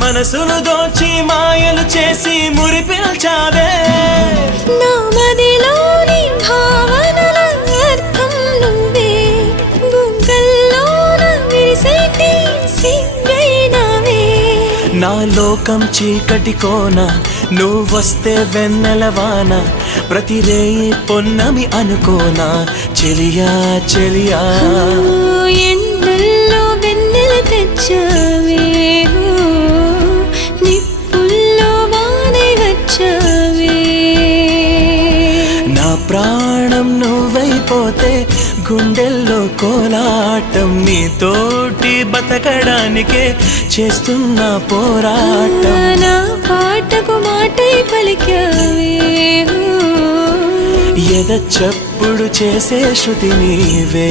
మనసును దోచి మాయలు చేసి మురిపిల్చావే నా మదిలోని భావనల అర్థం నువ్వే బుగ్గల్లోన విరిసేటి సిగ్గైనవే నా లోకం చీకటి కోన నువ్వొస్తే వెన్నెలవాన ప్రతి రేయి పొన్నమి అనుకోనా చెలియా చెలియా ఎండల్లో వెన్నెల తెచ్చావే నిప్పుల్లో వానై వచ్చావే నా ప్రాణం నువ్వైపోతే గుండెల్లో కోలాటం నీతోటి బతకడానికే చేస్తున్న పోరాటం నా పాటకు మాటై పలికావే ఎద చప్పుడు చేసే శృతి నీవే